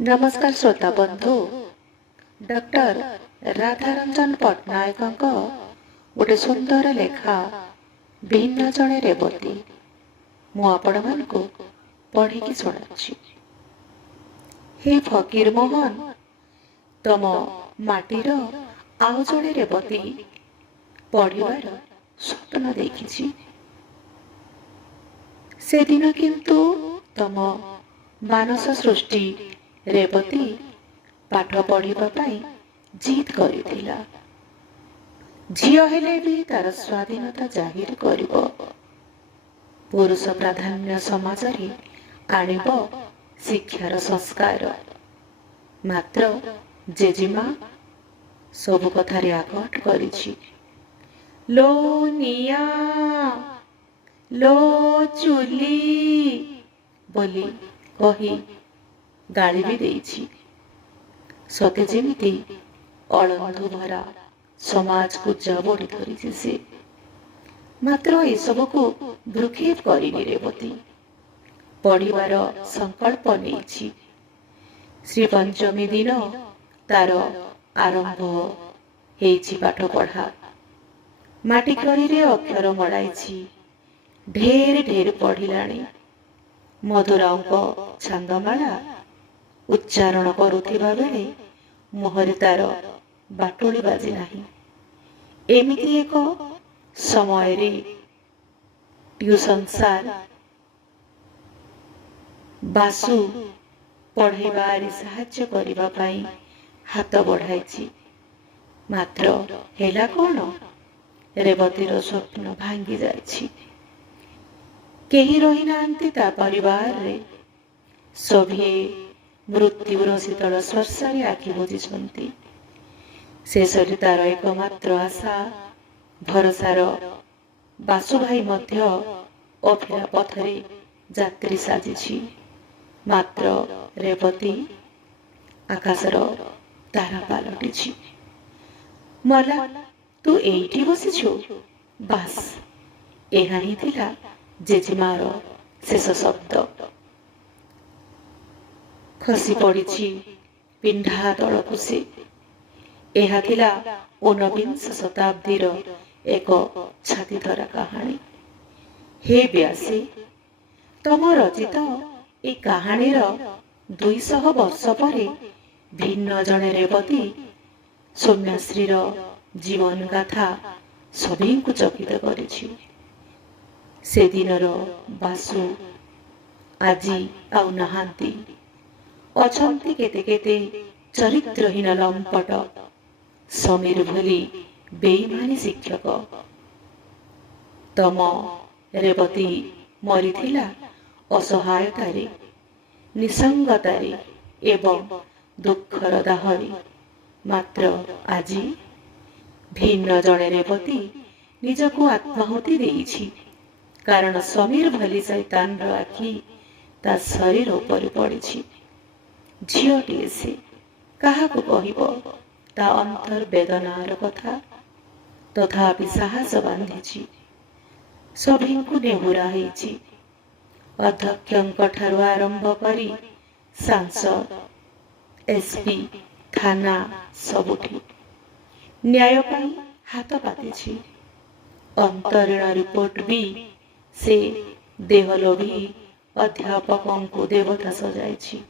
नमस्कार श्रोता बंधु। डॉक्टर राधारंजन पट्टनायक गोटे सुंदर लेखा भिन्न जड़े रेवती मुझे पढ़ी शुणाची। हे फकीर मोहन, तम माटीर आउ जड़े रेवती पढ़िबार स्वप्न देखी। से दिन किंतु तम मानस सृष्टि रेवती पाठ पढ़ा जिद करिथिला। झियो हेले भी तार स्वाधीनता जाहिर करिब, पुरुष प्राधान्य समाज रे आनिब शिक्षार संस्कार। मात्र जेजिमा सबु कथारे आकट करिछि। लो निया, लो चुली बोली कही गाली भी देइछि। सते जेमिति अलंधु भरा समाज को जबड़ी धरिछि से। मात्र ए सबको भ्रुक्षेप करिनि रेवती, पढ़िबार संकल्प नेछि। श्री पंचमी दिन तार आरंभ हेछि पाठ पढ़ा। माटी खड़ी रे अक्षर मड़ाइछि, ढेर ढेर पढ़िलाणी। मधुरांक छांदमाला उच्चारण करुथिबा बेले मुहरे तार बाटुली बाजी नाही। एमिति एक समय रे ट्यूशन सार बासु पढ़ाइबारे साहाय्य करिबा पई हाथ बढ़ाइछि। मात्र हेला कोन? रेवतीर स्वप्न भांगी जाइछि। केही रही नांती ता परिवार रे। सभे मृत्युर शीतल स्पर्शरे आखि बुझिछन्ति। शेषरे तार एकमात्र आशा भरसार बासु भाई मध्य अफेरा पथरे यात्री साजिछि। मात्र रेवती आकाशर तारा पालटिछि। मला तू एइठी बसिछु? बास, एहा ही थिला जेजिमार शेष शब्द। खसी पड़िछि पिंढा तलकु से। एहा थिला 19 शताब्दीर एक छाती धरा कहानी। हे व्यासी, तम रचित ए कहानीर 200 वर्ष परे भिन्न जणे रेवती सौम्याश्रीर जीवन गाथा सभी को चकित करिछि। से दिनर बासु आजी आउ नहांती। अछंती केते केते चरित्रहीन लंपट समीर भली बेईमानी शिक्षक। तम रेवती मरिथिला असहायतारे, निसंगतारे एवं दुखर दाहरे। मात्र आजी भिन्न जणे रेवती निजको आत्माहुति देइछि। कारण समीर भली शैतान आखि ता शरीर उपर पड़ी। झीलटे से क्या कहब ता अंतर वेदनार कथा। तथापि साहस बांधी सभी को नेहुरा होइछि। अध्यक्षों ठारू आरंभ करी सांसद, एसपी, थाना सबुठी न्याय पाई हाथ पातिछि। अंतरीण रिपोर्ट भी से देहलोभी अध्यापकों को देवता सजाइछि।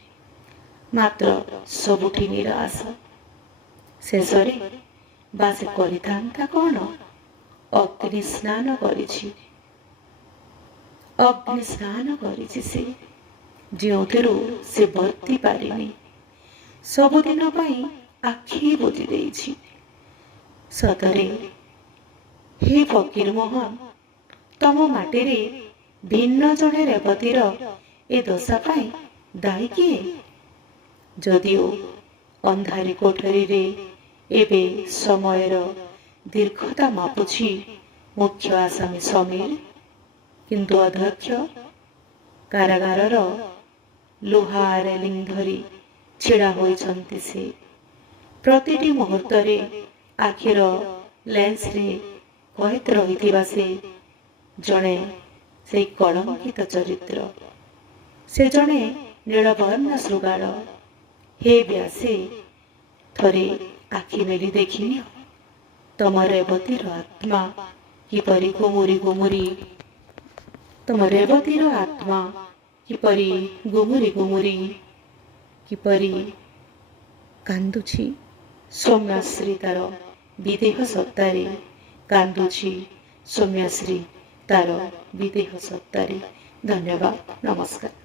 मात्र सबुठी निराश। शेषरे बासे करिथांता कोन? अग्नि स्नान करिछि। अग्नि स्नान करिछि से, जोथिरु से बर्ती पारिनी। सबुदिन पई आखि बुझी देइछि। सतरे हे फकीर मोहन, तम माटी रे भिन्न जणे रेवतीर ए दशा पाई दायी किए? जदिओ अंधारी कोठरी रे एबे समयर दीर्घता मापुछि मुख्य आसामी समीर, किंतु अध्यक्ष कारागारर लुहा रेलिंग धरी छिड़ा होइछन्ति से। प्रतिटी मुहूर्त रे आखिर लेंस रे कैद रहिथिबा से जणे से कलंकित चरित्र। से जणे नीलवर्ण शृगाल, हे ବ୍ୟାସେ ଥରେ ଆଖି ମେଲି ଦେଖିନିଅ ତମ ରେବତୀର ଆତ୍ମା କିପରି ଗୁମୁରି ଗୁମୁରି ତମ ରେବତୀର ଆତ୍ମା କିପରି ଗୁମୁରି ଗୁମୁରି କିପରି କାନ୍ଦୁଛି। ସୌମ୍ୟଶ୍ରୀ ତାର ବିଦେହ ସତ୍ତାରେ କାନ୍ଦୁଛି। ସୌମ୍ୟଶ୍ରୀ ତାର ବିଦେହ ସତ୍ତାରେ। ଧନ୍ୟବାଦ। ନମସ୍କାର।